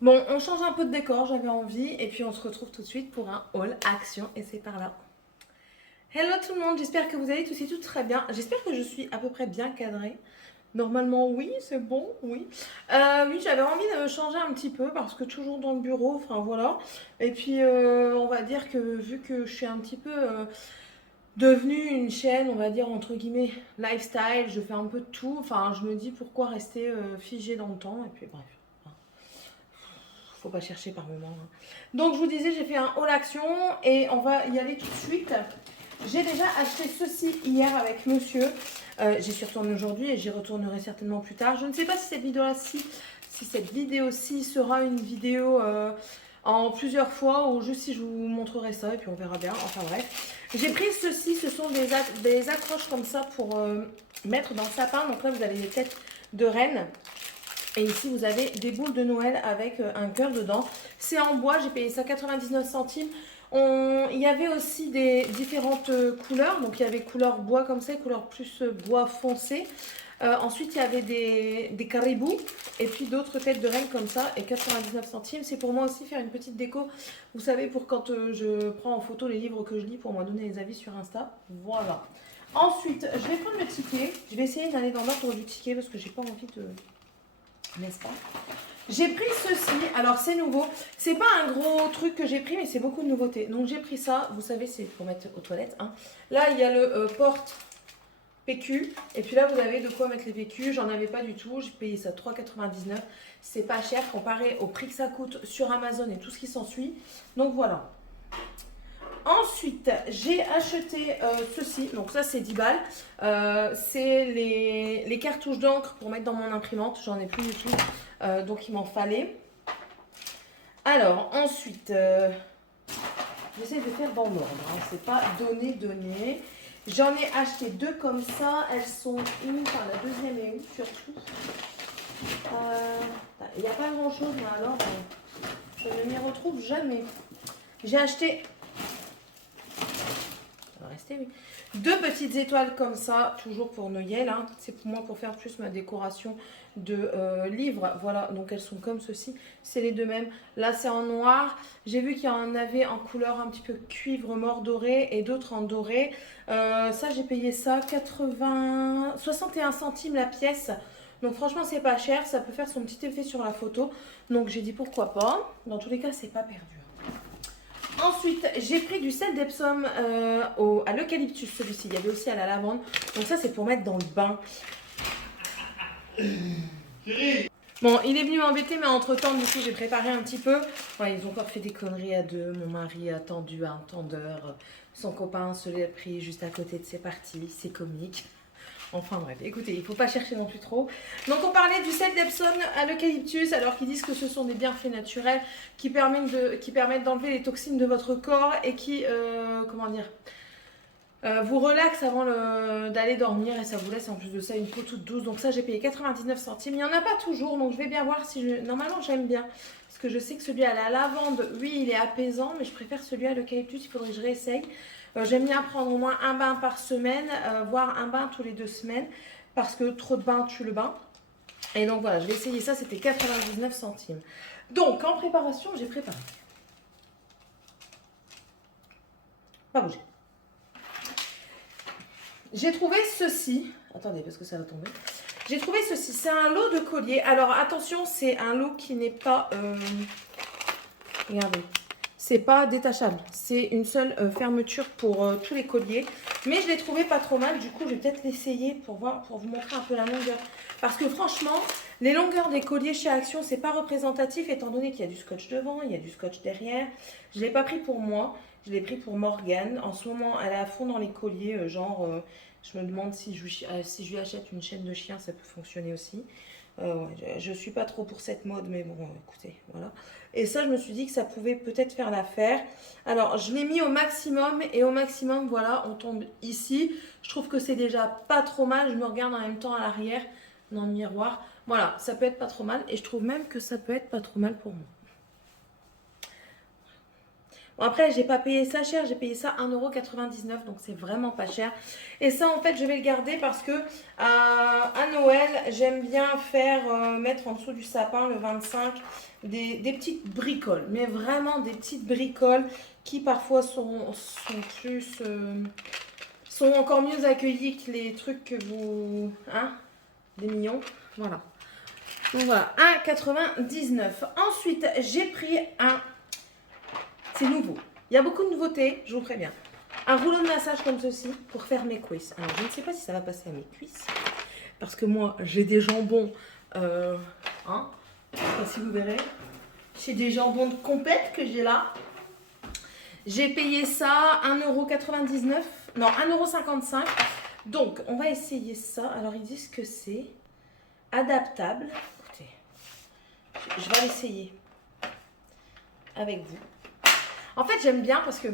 Bon, on change un peu de décor, j'avais envie, et puis on se retrouve tout de suite pour un haul action, et c'est par là. Hello tout le monde, j'espère que vous allez tous et toutes très bien. J'espère que je suis à peu près bien cadrée. Normalement, oui, c'est bon, oui. Oui, j'avais envie de changer un petit peu parce que toujours dans le bureau, enfin voilà. Et puis, on va dire que vu que je suis un petit peu devenue une chaîne, on va dire entre guillemets, lifestyle, je fais un peu de tout. Enfin, je me dis pourquoi rester figée dans le temps. Et puis, bref. Faut pas chercher par moment, hein. Donc je vous disais, j'ai fait un haul action et on va y aller tout de suite. J'ai déjà acheté ceci hier avec monsieur. J'y suis retournée aujourd'hui et j'y retournerai certainement plus tard. Je ne sais pas si cette vidéo-ci, si cette vidéo-ci sera une vidéo en plusieurs fois ou juste si je vous montrerai ça et puis on verra bien. Enfin bref. J'ai pris ceci, ce sont des accroches comme ça pour mettre dans le sapin. Donc là vous avez des têtes de rennes. Et ici, vous avez des boules de Noël avec un cœur dedans. C'est en bois, j'ai payé ça 99 centimes. Il y avait aussi des différentes couleurs. Donc, il y avait couleur bois comme ça, couleur plus bois foncé. Ensuite, il y avait des caribous et puis d'autres têtes de reine comme ça. Et 99 centimes, c'est pour moi aussi faire une petite déco. Vous savez, pour quand je prends en photo les livres que je lis pour moi donner les avis sur Insta. Voilà. Ensuite, je vais prendre le ticket. Je vais essayer d'aller dans l'ordre du ticket parce que j'ai pas envie de... N'est-ce pas? J'ai pris ceci, alors c'est nouveau, c'est pas un gros truc que j'ai pris mais c'est beaucoup de nouveautés. Donc j'ai pris ça, vous savez c'est pour mettre aux toilettes, hein. Là il y a le porte PQ et puis là vous avez de quoi mettre les PQ, j'en avais pas du tout, j'ai payé ça 3,99. C'est pas cher comparé au prix que ça coûte sur Amazon et tout ce qui s'ensuit. Donc voilà. Ensuite, j'ai acheté ceci. Donc ça, c'est 10 balles. C'est les cartouches d'encre pour mettre dans mon imprimante. J'en ai plus du tout. Donc, il m'en fallait. Alors, ensuite, j'essaie de faire dans l'ordre, hein. C'est pas donné. J'en ai acheté deux comme ça. Elles sont où? Enfin, la deuxième est où surtout? Il n'y a pas grand-chose, mais alors, je ne m'y retrouve jamais. J'ai acheté... Ça va rester, oui. Deux petites étoiles comme ça, toujours pour Noël, hein. C'est pour moi pour faire plus ma décoration de livres. Voilà, donc elles sont comme ceci. C'est les deux mêmes. Là, c'est en noir. J'ai vu qu'il y en avait en couleur un petit peu cuivre mort doré et d'autres en doré. Ça, j'ai payé ça 61 centimes la pièce. Donc franchement, c'est pas cher. Ça peut faire son petit effet sur la photo. Donc j'ai dit pourquoi pas. Dans tous les cas, c'est pas perdu. Ensuite, j'ai pris du sel d'Epsom à l'eucalyptus, celui-ci. Il y avait aussi à la lavande. Donc ça, c'est pour mettre dans le bain. Bon, il est venu m'embêter, mais entre-temps, du coup, j'ai préparé un petit peu. Ouais, ils ont encore fait des conneries à deux. Mon mari a attendu un temps d'heure. Son copain se l'a pris juste à côté de ses parties. C'est comique. Enfin bref, écoutez, il ne faut pas chercher non plus trop. Donc on parlait du sel d'Epsom à l'eucalyptus, alors qu'ils disent que ce sont des bienfaits naturels qui permettent d'enlever les toxines de votre corps et qui, comment dire, vous relaxent avant d'aller dormir et ça vous laisse en plus de ça une peau toute douce. Donc ça j'ai payé 99 centimes. Il n'y en a pas toujours, donc je vais bien voir si je... Normalement j'aime bien. Parce que je sais que celui à la lavande, oui il est apaisant, mais je préfère celui à l'eucalyptus, il faudrait que je réessaye. J'aime bien prendre au moins un bain par semaine, voire un bain tous les 2 semaines, parce que trop de bains tue le bain. Et donc voilà, je vais essayer ça, c'était 99 centimes. Donc en préparation, j'ai préparé. Pas bouger. J'ai trouvé ceci. Attendez, parce que ça va tomber. J'ai trouvé ceci. C'est un lot de colliers. Alors attention, c'est un lot qui n'est pas... regardez. C'est pas détachable. C'est une seule fermeture pour tous les colliers. Mais je l'ai trouvé pas trop mal. Du coup, je vais peut-être l'essayer pour voir, pour vous montrer un peu la longueur. Parce que franchement, les longueurs des colliers chez Action, c'est pas représentatif étant donné qu'il y a du scotch devant, il y a du scotch derrière. Je l'ai pas pris pour moi. Je l'ai pris pour Morgane. En ce moment, elle est à fond dans les colliers. Je me demande si si je lui achète une chaîne de chien, ça peut fonctionner aussi. Ouais, je suis pas trop pour cette mode, mais bon, écoutez, voilà. Et ça, je me suis dit que ça pouvait peut-être faire l'affaire. Alors, je l'ai mis au maximum et au maximum, voilà, on tombe ici. Je trouve que c'est déjà pas trop mal. Je me regarde en même temps à l'arrière dans le miroir. Voilà, ça peut être pas trop mal et je trouve même que ça peut être pas trop mal pour moi. Bon, après, j'ai pas payé ça cher, j'ai payé ça 1,99 €, donc c'est vraiment pas cher. Et ça, en fait, je vais le garder parce que à Noël, j'aime bien faire mettre en dessous du sapin le 25 des petites bricoles, mais vraiment des petites bricoles qui parfois sont plus sont encore mieux accueillies que les trucs que vous hein, des mignons. Voilà. Donc voilà, 1,99 €. Ensuite, j'ai pris un. C'est nouveau. Il y a beaucoup de nouveautés, je vous préviens. Un rouleau de massage comme ceci pour faire mes cuisses. Alors, je ne sais pas si ça va passer à mes cuisses. Parce que moi, j'ai des jambons. Hein, je sais pas si vous verrez. J'ai des jambons de compète que j'ai là. J'ai payé ça 1,99 €. Non, 1,55 €. Donc, on va essayer ça. Alors, ils disent que c'est adaptable. Écoutez, je vais l'essayer avec vous. En fait, j'aime bien parce que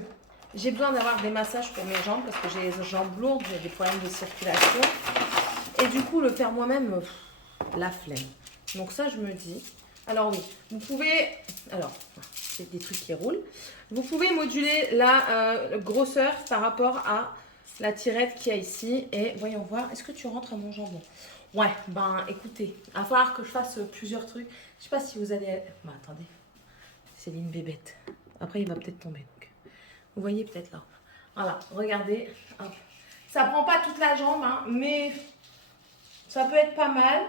j'ai besoin d'avoir des massages pour mes jambes parce que j'ai les jambes lourdes, j'ai des problèmes de circulation. Et du coup, le faire moi-même, la flemme. Donc ça, je me dis... Alors oui, vous pouvez... Alors, c'est des trucs qui roulent. Vous pouvez moduler la grosseur par rapport à la tirette qu'il y a ici. Et voyons voir, est-ce que tu rentres à mon jambon? Ouais, ben écoutez, il va falloir que je fasse plusieurs trucs. Je sais pas si vous allez... Ben, attendez, Céline bébête. Après, il va peut-être tomber. Donc. Vous voyez peut-être là. Voilà, regardez. Hop. Ça prend pas toute la jambe, hein, mais ça peut être pas mal.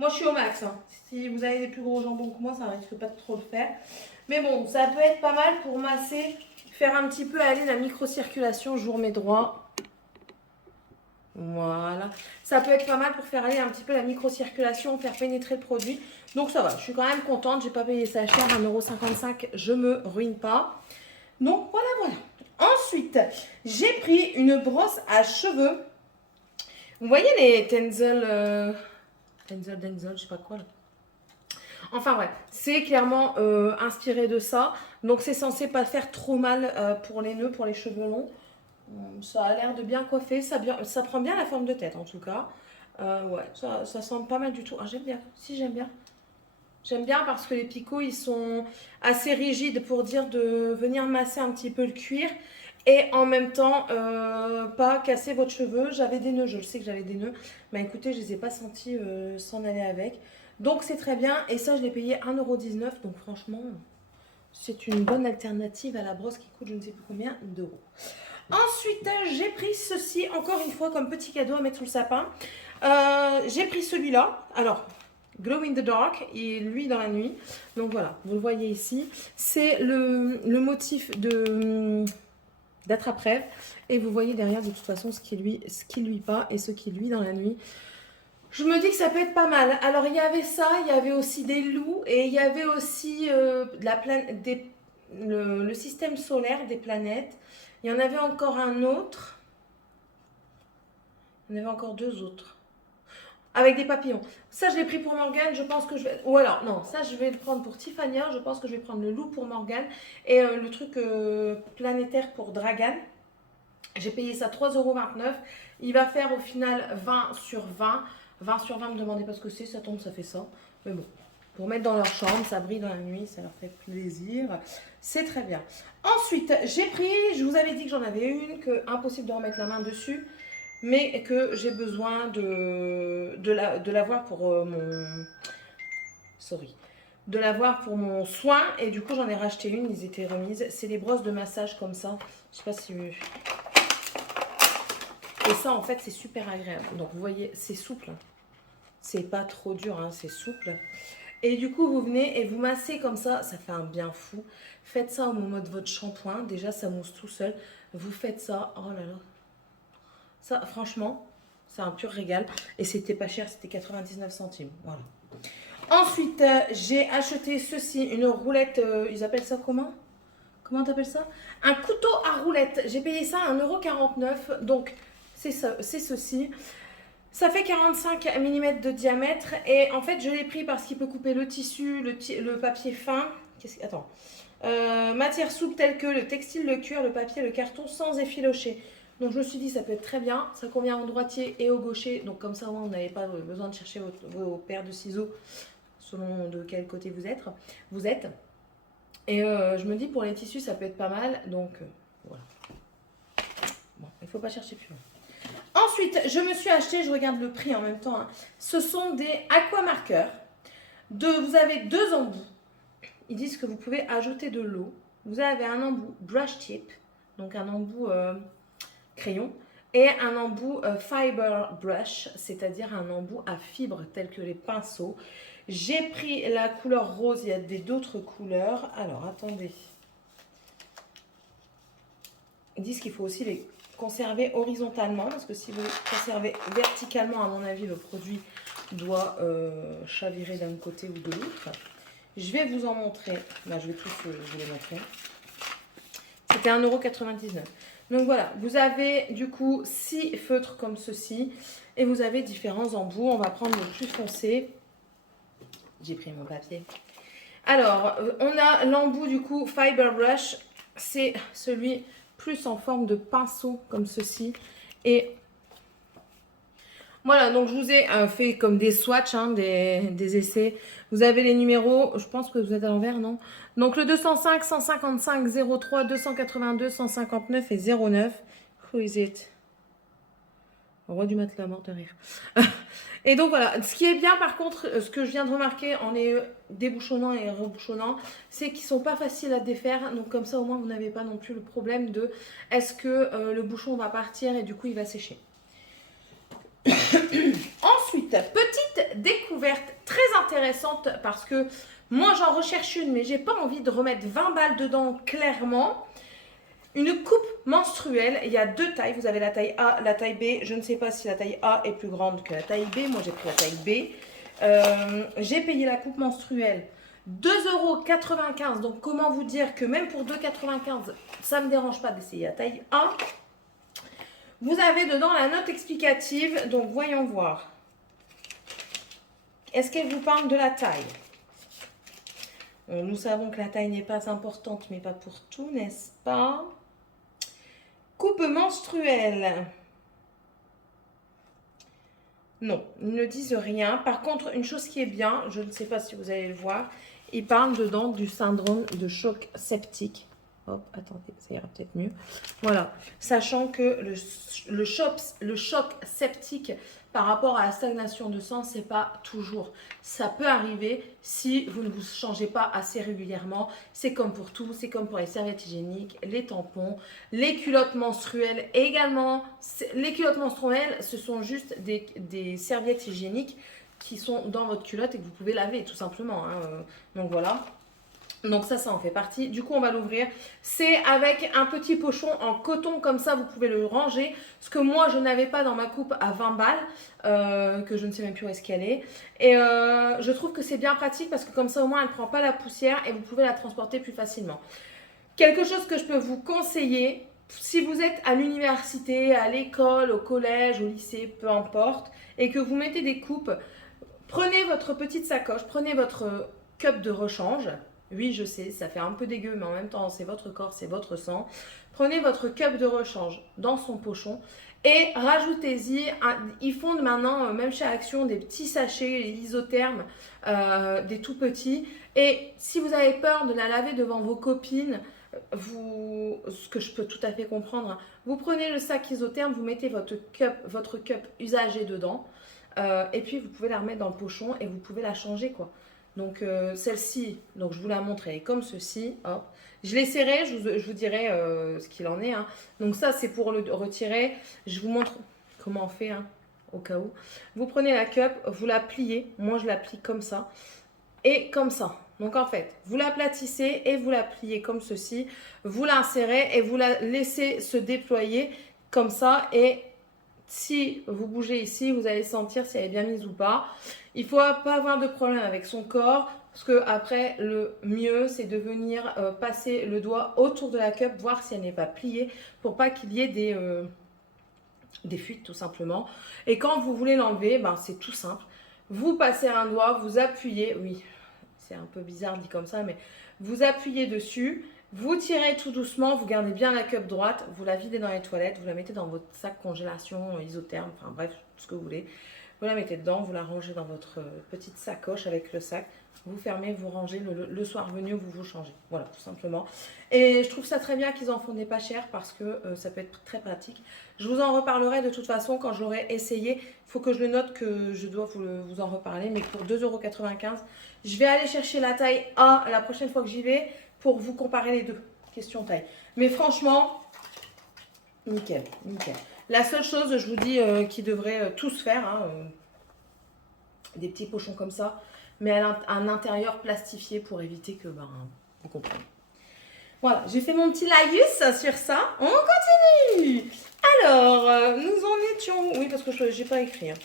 Moi, je suis au max. Hein. Si vous avez des plus gros jambons que moi, ça risque pas de trop le faire. Mais bon, ça peut être pas mal pour masser, faire un petit peu aller la microcirculation. Je vous remets droit. Voilà. Ça peut être pas mal pour faire aller un petit peu la microcirculation, faire pénétrer le produit. Donc ça va, je suis quand même contente. J'ai pas payé ça cher, 1,55 €. Je me ruine pas. Donc voilà, voilà. Ensuite, j'ai pris une brosse à cheveux. Vous voyez les Denzel, je sais pas quoi là. Enfin bref, c'est clairement inspiré de ça. Donc c'est censé pas faire trop mal pour les nœuds, pour les cheveux longs. Ça a l'air de bien coiffer, ça prend bien la forme de tête en tout cas. Ouais, ça semble pas mal du tout. Ah, j'aime bien, si j'aime bien. J'aime bien parce que les picots, ils sont assez rigides pour dire de venir masser un petit peu le cuir. Et en même temps, pas casser votre cheveu. J'avais des nœuds, je sais que j'avais des nœuds. Mais écoutez, je ne les ai pas sentis s'en aller avec. Donc c'est très bien. Et ça, je l'ai payé 1,19 €. Donc franchement, c'est une bonne alternative à la brosse qui coûte je ne sais plus combien d'euros. Ensuite, j'ai pris ceci, encore une fois, comme petit cadeau à mettre sous le sapin. J'ai pris celui-là. Alors, Glow in the Dark et lui dans la nuit. Donc voilà, vous le voyez ici. C'est le motif d'attrape-rêve. Et vous voyez derrière de toute façon ce qui lui pas et ce qui lui dans la nuit. Je me dis que ça peut être pas mal. Alors il y avait ça, il y avait aussi des loups et il y avait aussi le système solaire des planètes. Il y en avait encore un autre. Il y en avait encore deux autres. Avec des papillons. Ça, je l'ai pris pour Morgane. Je pense que je vais... Ou alors, non, ça, je vais le prendre pour Tiffania. Je pense que je vais prendre le loup pour Morgane. Et le truc planétaire pour Dragan. J'ai payé ça 3,29 €. Il va faire au final 20 sur 20. 20 sur 20, me demandez pas ce que c'est. Ça tombe, ça fait ça. Mais bon, pour mettre dans leur chambre, ça brille dans la nuit. Ça leur fait plaisir. C'est très bien. Ensuite, j'ai pris... Je vous avais dit que j'en avais une. Que impossible de remettre la main dessus. Mais que j'ai besoin de l'avoir pour mon... Sorry. De l'avoir pour mon soin. Et du coup, j'en ai racheté une. Ils étaient remises. C'est des brosses de massage comme ça. Je sais pas si... Et ça, en fait, c'est super agréable. Donc, vous voyez, c'est souple. C'est pas trop dur, hein, c'est souple. Et du coup, vous venez et vous massez comme ça. Ça fait un bien fou. Faites ça au moment de votre shampoing. Déjà, ça mousse tout seul. Vous faites ça. Oh là là. Ça, franchement, c'est un pur régal. Et c'était pas cher, c'était 99 centimes. Voilà. Ensuite, j'ai acheté ceci, une roulette. Ils appellent ça comment? Comment t'appelles ça? Un couteau à roulette. J'ai payé ça à 1,49 €. Donc, c'est ceci. Ça fait 45 mm de diamètre. Et en fait, je l'ai pris parce qu'il peut couper le tissu, le papier fin. Attends. Matière souple telle que le textile, le cuir, le papier, le carton sans effilocher. Donc je me suis dit ça peut être très bien, ça convient au droitier et au gaucher, donc comme ça on n'avait pas besoin de chercher vos paires de ciseaux selon de quel côté vous êtes. Et je me dis pour les tissus, ça peut être pas mal. Donc voilà. Bon, il ne faut pas chercher plus loin. Ensuite, je me suis acheté, je regarde le prix en même temps. Hein. Ce sont des aquamarqueurs. Vous avez 2 embouts. Ils disent que vous pouvez ajouter de l'eau. Vous avez un embout brush tip, donc un embout crayon, et un embout fiber brush, c'est-à-dire un embout à fibres tel que les pinceaux. J'ai pris la couleur rose, il y a d'autres couleurs. Alors, attendez. Ils disent qu'il faut aussi les conserver horizontalement, parce que si vous les conservez verticalement, à mon avis, le produit doit chavirer d'un côté ou de l'autre. Je vais vous en montrer. Là, je vais tous vous les montrer. C'était 1,99 €. Donc voilà, vous avez du coup 6 feutres comme ceci. Et vous avez différents embouts. On va prendre le plus foncé. J'ai pris mon papier. Alors, on a l'embout du coup Fiber Brush. C'est celui plus en forme de pinceau comme ceci. Et voilà, donc je vous ai fait comme des swatchs, hein, des essais. Vous avez les numéros, je pense que vous êtes à l'envers, non? Donc le 205, 155, 03, 282, 159 et 09. Who is it? Roi du matelas, mort de rire. Et donc voilà, ce qui est bien par contre, ce que je viens de remarquer en les débouchonnant et rebouchonnant, c'est qu'ils sont pas faciles à défaire. Donc comme ça au moins vous n'avez pas non plus le problème de est-ce que le bouchon va partir et du coup il va sécher. Ensuite, petite découverte très intéressante parce que moi j'en recherche une mais j'ai pas envie de remettre 20 balles dedans clairement. Une coupe menstruelle, il y a 2 tailles, vous avez la taille A, la taille B. Je ne sais pas si la taille A est plus grande que la taille B, moi j'ai pris la taille B. J'ai payé la coupe menstruelle 2,95 €. Donc comment vous dire que même pour 2,95 €, ça ne me dérange pas d'essayer la taille A. Vous avez dedans la note explicative, donc voyons voir. Est-ce qu'elle vous parle de la taille? Nous savons que la taille n'est pas importante, mais pas pour tout, n'est-ce pas? Coupe menstruelle. Non, ils ne disent rien. Par contre, une chose qui est bien, je ne sais pas si vous allez le voir, ils parlent dedans du syndrome de choc septique. Hop, attendez, ça ira peut-être mieux. Voilà, sachant que le choc septique par rapport à la stagnation de sang, c'est pas toujours. Ça peut arriver si vous ne vous changez pas assez régulièrement. C'est comme pour tout, c'est comme pour les serviettes hygiéniques, les tampons, les culottes menstruelles également. Les culottes menstruelles, ce sont juste des serviettes hygiéniques qui sont dans votre culotte et que vous pouvez laver tout simplement. Hein. Donc voilà. Donc ça en fait partie. Du coup, on va l'ouvrir. C'est avec un petit pochon en coton comme ça, vous pouvez le ranger. Ce que moi, je n'avais pas dans ma coupe à 20 balles, que je ne sais même plus où est-ce qu'elle est. Et je trouve que c'est bien pratique parce que comme ça, au moins, elle ne prend pas la poussière et vous pouvez la transporter plus facilement. Quelque chose que je peux vous conseiller, si vous êtes à l'université, à l'école, au collège, au lycée, peu importe, et que vous mettez des coupes, prenez votre petite sacoche, prenez votre cup de rechange. Oui, je sais, ça fait un peu dégueu, mais en même temps, c'est votre corps, c'est votre sang. Prenez votre cup de rechange dans son pochon et rajoutez-y, ils font maintenant, même chez Action, des petits sachets, les isothermes, des tout petits. Et si vous avez peur de la laver devant vos copines, ce que je peux tout à fait comprendre, hein, vous prenez le sac isotherme, vous mettez votre cup usagé dedans, et puis vous pouvez la remettre dans le pochon et vous pouvez la changer quoi. Donc celle-ci, donc je vous la montre, elle est comme ceci. Hop. Je l'essaierai, je vous dirai ce qu'il en est. Hein. Donc ça c'est pour le retirer. Je vous montre comment on fait, hein, au cas où. Vous prenez la cup, vous la pliez. Moi je la plie comme ça et comme ça. Donc en fait, vous l'aplatissez et vous la pliez comme ceci. Vous l'insérez et vous la laissez se déployer comme ça. Et si vous bougez ici, vous allez sentir si elle est bien mise ou pas. Il ne faut pas avoir de problème avec son corps. Parce que après, le mieux, c'est de venir passer le doigt autour de la cup, voir si elle n'est pas pliée, pour pas qu'il y ait des fuites tout simplement. Et quand vous voulez l'enlever, ben, c'est tout simple. Vous passez un doigt, vous appuyez, oui, c'est un peu bizarre dit comme ça, mais vous appuyez dessus, vous tirez tout doucement, vous gardez bien la cup droite, vous la videz dans les toilettes, vous la mettez dans votre sac congélation, isotherme, enfin bref, tout ce que vous voulez. Vous la mettez dedans, vous la rangez dans votre petite sacoche avec le sac, Vous fermez, vous rangez, le soir venu, vous changez. Voilà, tout simplement. Et je trouve ça très bien qu'ils en font des pas chers parce que ça peut être très pratique. Je vous en reparlerai de toute façon quand je l'aurai essayé. Il faut que je le note que je dois vous en reparler. Mais pour 2,95 €, je vais aller chercher la taille A la prochaine fois que j'y vais pour vous comparer les deux. Question taille. Mais franchement, nickel, nickel. La seule chose, je vous dis, qu'ils devraient tous faire, hein, des petits pochons comme ça, mais à un intérieur plastifié pour éviter que, vous comprenez. Voilà, j'ai fait mon petit laïus sur ça. On continue. Alors, nous en étions... Oui, parce que je n'ai pas écrit. Hein.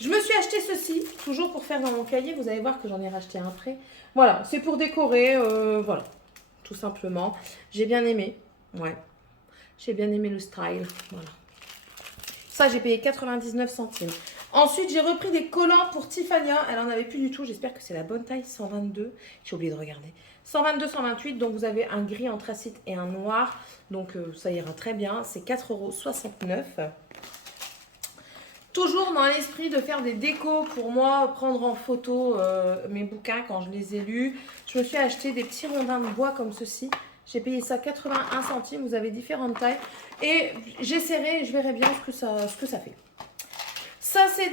Je me suis acheté ceci, toujours pour faire dans mon cahier. Vous allez voir que j'en ai racheté un prêt. Voilà, c'est pour décorer, voilà, tout simplement. J'ai bien aimé, ouais. J'ai bien aimé le style, voilà. Ça, j'ai payé 99 centimes. Ensuite, j'ai repris des collants pour Tiffania. Elle en avait plus du tout. J'espère que c'est la bonne taille, 122. J'ai oublié de regarder. 122, 128. Donc, vous avez un gris anthracite et un noir. Donc, ça ira très bien. C'est 4,69 €. Toujours dans l'esprit de faire des décos pour moi, prendre en photo mes bouquins quand je les ai lus. Je me suis acheté des petits rondins de bois comme ceci. J'ai payé ça 81 centimes. Vous avez différentes tailles. Et j'essaierai et je verrai bien ce que ça fait. Ça, c'est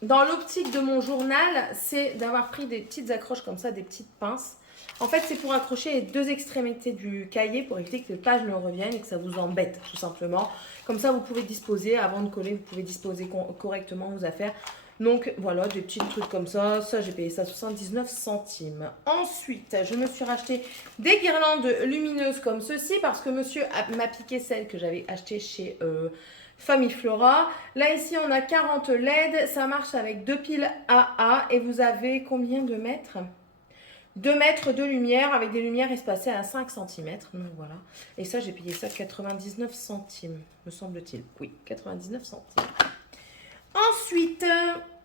dans l'optique de mon journal, c'est d'avoir pris des petites accroches comme ça, des petites pinces. En fait, c'est pour accrocher les deux extrémités du cahier pour éviter que les pages ne reviennent et que ça vous embête, tout simplement. Comme ça, vous pouvez disposer, avant de coller, vous pouvez disposer correctement vos affaires. Donc, voilà, des petits trucs comme ça. Ça, j'ai payé ça 79 centimes. Ensuite, je me suis racheté des guirlandes lumineuses comme ceci parce que monsieur m'a piqué celles que j'avais achetées chez... Famille Flora. Là, ici, on a 40 LED. Ça marche avec 2 piles AA. Et vous avez combien de mètres? 2 mètres de lumière avec des lumières espacées à 5 cm. Donc voilà. Et ça, j'ai payé ça 99 centimes, me semble-t-il. Oui, 99 centimes. Ensuite,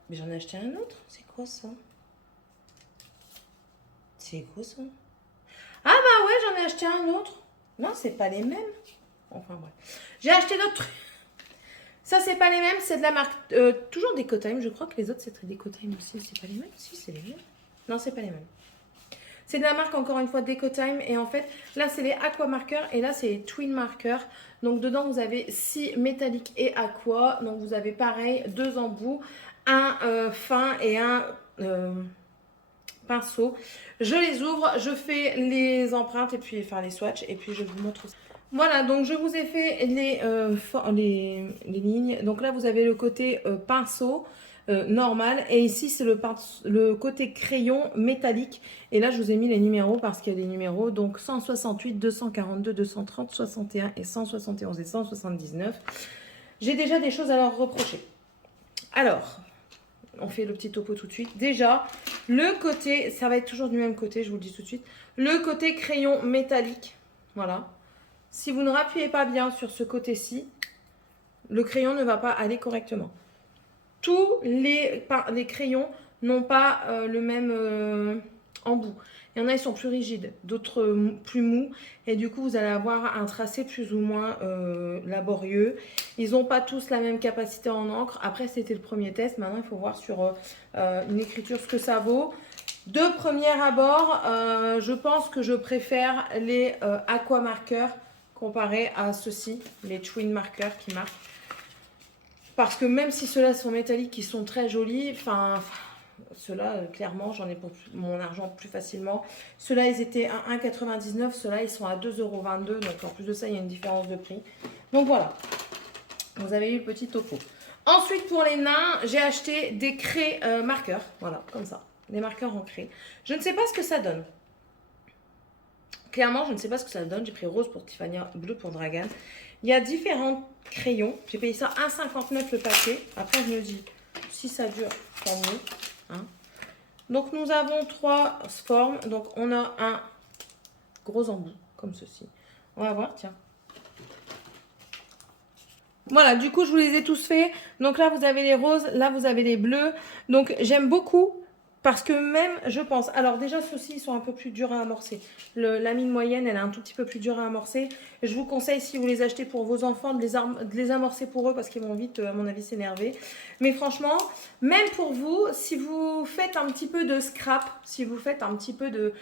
mais j'en ai acheté un autre. C'est quoi ça? C'est quoi ça? Ah bah ouais, j'en ai acheté un autre. Non, c'est pas les mêmes. Enfin bref. J'ai acheté d'autres trucs. Ça, c'est pas les mêmes, c'est de la marque... toujours Decotime, je crois que les autres, c'était Decotime aussi. C'est pas les mêmes? Si, c'est les mêmes. Non, c'est pas les mêmes. C'est de la marque, encore une fois, Decotime. Et en fait, là, c'est les Aqua Markers et là, c'est les Twin Markers. Donc, dedans, vous avez 6 métalliques et aqua. Donc, vous avez pareil, 2 embouts, un fin et un pinceau. Je les ouvre, je fais les empreintes et puis enfin les swatchs et puis je vous montre ça. Voilà, donc je vous ai fait les lignes. Donc là, vous avez le côté pinceau normal. Et ici, c'est le côté crayon métallique. Et là, je vous ai mis les numéros parce qu'il y a des numéros. Donc 168, 242, 230, 61 et 171 et 179. J'ai déjà des choses à leur reprocher. Alors, on fait le petit topo tout de suite. Déjà, le côté, ça va être toujours du même côté, je vous le dis tout de suite. Le côté crayon métallique, voilà. Si vous ne rappuyez pas bien sur ce côté-ci, le crayon ne va pas aller correctement. Tous les crayons n'ont pas le même embout. Il y en a, ils sont plus rigides, d'autres plus mous. Et du coup, vous allez avoir un tracé plus ou moins laborieux. Ils n'ont pas tous la même capacité en encre. Après, c'était le premier test. Maintenant, il faut voir sur une écriture ce que ça vaut. De premier abord, je pense que je préfère les Aqua Markers comparé à ceux-ci, les Twin Markers qui marquent. Parce que même si ceux-là sont métalliques, ils sont très jolis, enfin, ceux-là, clairement, j'en ai pour mon argent plus facilement. Ceux-là, ils étaient à 1,99 €, ceux-là, ils sont à 2,22 €, donc en plus de ça, il y a une différence de prix. Donc voilà, vous avez eu le petit topo. Ensuite, pour les nains, j'ai acheté des craies marqueurs, voilà, comme ça, des marqueurs en craie. Je ne sais pas ce que ça donne. Clairement, je ne sais pas ce que ça donne. J'ai pris rose pour Tiffania, bleu pour Dragan. Il y a différents crayons. J'ai payé ça 1,59 € le paquet. Après, je me dis, si ça dure, tant mieux. Hein. Donc, nous avons 3 formes. Donc, on a un gros embout, comme ceci. On va voir, tiens. Voilà, du coup, je vous les ai tous faits. Donc là, vous avez les roses. Là, vous avez les bleus. Donc, j'aime beaucoup Parce que même, je pense, alors déjà ceux-ci ils sont un peu plus durs à amorcer. La mine moyenne, elle est un tout petit peu plus dure à amorcer. Je vous conseille, si vous les achetez pour vos enfants, de les amorcer pour eux parce qu'ils vont vite, à mon avis, s'énerver. Mais franchement, même pour vous, si vous faites un petit peu de scrap, si vous faites un petit peu de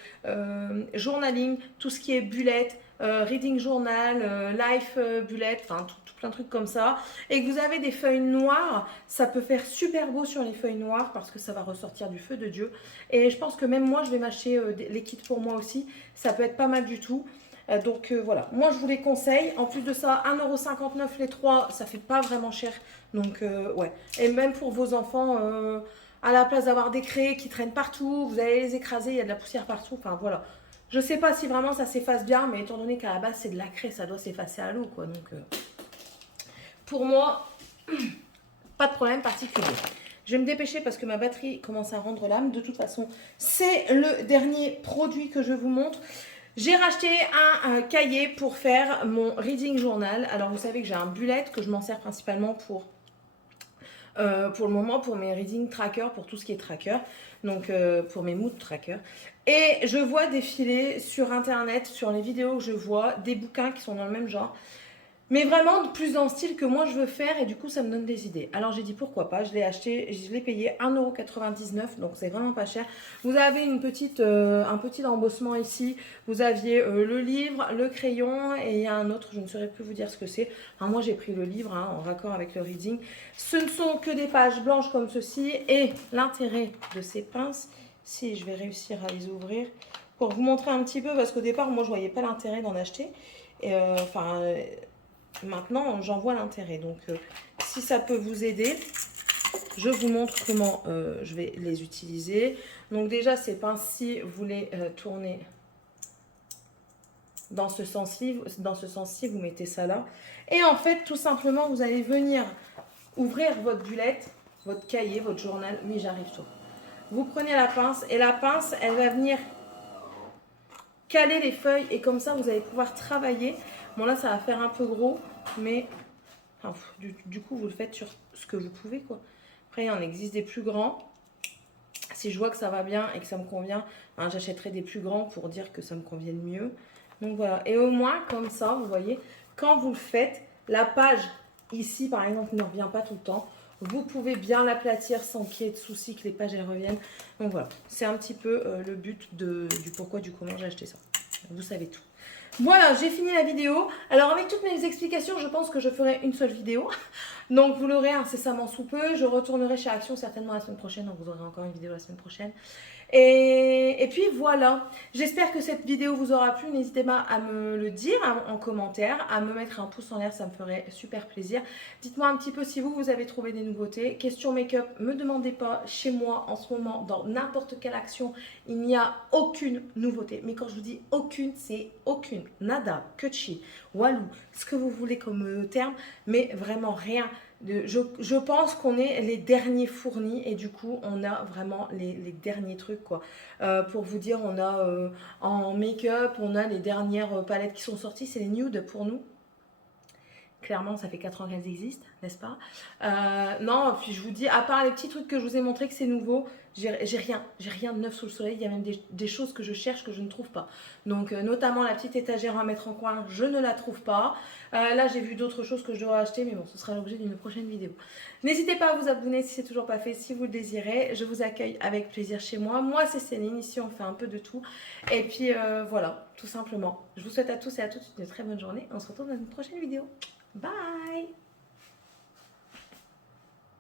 journaling, tout ce qui est bullet, reading journal, life bullet, enfin tout plein de trucs comme ça, et que vous avez des feuilles noires, ça peut faire super beau sur les feuilles noires parce que ça va ressortir du feu de Dieu. Et je pense que même moi, je vais m'acheter les kits pour moi aussi. Ça peut être pas mal du tout. Donc voilà, moi je vous les conseille. En plus de ça, 1,59 € les 3, ça fait pas vraiment cher. Donc ouais. Et même pour vos enfants, à la place d'avoir des craies qui traînent partout, vous allez les écraser, il y a de la poussière partout. Enfin voilà. Je sais pas si vraiment ça s'efface bien, mais étant donné qu'à la base c'est de la craie, ça doit s'effacer à l'eau quoi. Donc pour moi, pas de problème particulier. Je vais me dépêcher parce que ma batterie commence à rendre l'âme. De toute façon, c'est le dernier produit que je vous montre. J'ai racheté un cahier pour faire mon reading journal. Alors vous savez que j'ai un bullet que je m'en sers principalement pour le moment pour mes reading trackers, pour tout ce qui est tracker, donc pour mes mood trackers. Et je vois défiler sur internet, sur les vidéos que je vois, des bouquins qui sont dans le même genre. Mais vraiment plus dans le style que moi je veux faire et du coup ça me donne des idées. Alors j'ai dit pourquoi pas, je l'ai acheté, je l'ai payé 1,99 €, donc c'est vraiment pas cher. Vous avez un petit embossement ici, vous aviez le livre, le crayon et il y a un autre, je ne saurais plus vous dire ce que c'est. Enfin, moi j'ai pris le livre en raccord avec le reading. Ce ne sont que des pages blanches comme ceci et l'intérêt de ces pinces, si je vais réussir à les ouvrir, pour vous montrer un petit peu parce qu'au départ moi je voyais pas l'intérêt d'en acheter. Et, maintenant, j'en vois l'intérêt. Donc, si ça peut vous aider, je vous montre comment je vais les utiliser. Donc, déjà, ces pinces-ci, vous les tournez dans ce sens-ci. Vous mettez ça là. Et en fait, tout simplement, vous allez venir ouvrir votre bullet, votre cahier, votre journal. Oui, j'arrive tout. Vous prenez la pince et la pince, elle va venir caler les feuilles et comme ça, vous allez pouvoir travailler. Bon, là, ça va faire un peu gros, mais enfin, du coup, vous le faites sur ce que vous pouvez, quoi. Après, il en existe des plus grands. Si je vois que ça va bien et que ça me convient, hein, j'achèterai des plus grands pour dire que ça me convienne mieux. Donc voilà. Et au moins, comme ça, vous voyez, quand vous le faites, la page ici, par exemple, ne revient pas tout le temps. Vous pouvez bien l'aplatir sans qu'il y ait de souci que les pages elles reviennent. Donc voilà, c'est un petit peu le but du pourquoi, du comment j'ai acheté ça. Vous savez tout. Voilà, j'ai fini la vidéo. Alors avec toutes mes explications, je pense que je ferai une seule vidéo. Donc vous l'aurez incessamment sous peu. Je retournerai chez Action certainement la semaine prochaine. Donc vous aurez encore une vidéo la semaine prochaine. Et puis voilà, j'espère que cette vidéo vous aura plu. N'hésitez pas à me le dire en commentaire, à me mettre un pouce en l'air, ça me ferait super plaisir. Dites-moi un petit peu si vous avez trouvé des nouveautés. Question make-up, me demandez pas, chez moi en ce moment, dans n'importe quelle action, il n'y a aucune nouveauté. Mais quand je vous dis aucune, c'est aucune. Nada, Kutchi, Walou, ce que vous voulez comme terme, mais vraiment rien. Je pense qu'on est les derniers fournis et du coup on a vraiment les derniers trucs quoi. Pour vous dire, on a en make-up, on a les dernières palettes qui sont sorties, c'est les nudes pour nous. Clairement, ça fait 4 ans qu'elles existent, n'est-ce pas? Non, puis je vous dis, à part les petits trucs que je vous ai montrés que c'est nouveau, j'ai rien de neuf sous le soleil. Il y a même des choses que je cherche que je ne trouve pas. Donc, notamment la petite étagère à mettre en coin, je ne la trouve pas. Là, j'ai vu d'autres choses que je dois acheter, mais bon, ce sera l'objet d'une prochaine vidéo. N'hésitez pas à vous abonner si c'est toujours pas fait, si vous le désirez. Je vous accueille avec plaisir chez moi. Moi, c'est Céline. Ici, on fait un peu de tout. Et puis, voilà, tout simplement. Je vous souhaite à tous et à toutes une très bonne journée. On se retrouve dans une prochaine vidéo. Bye!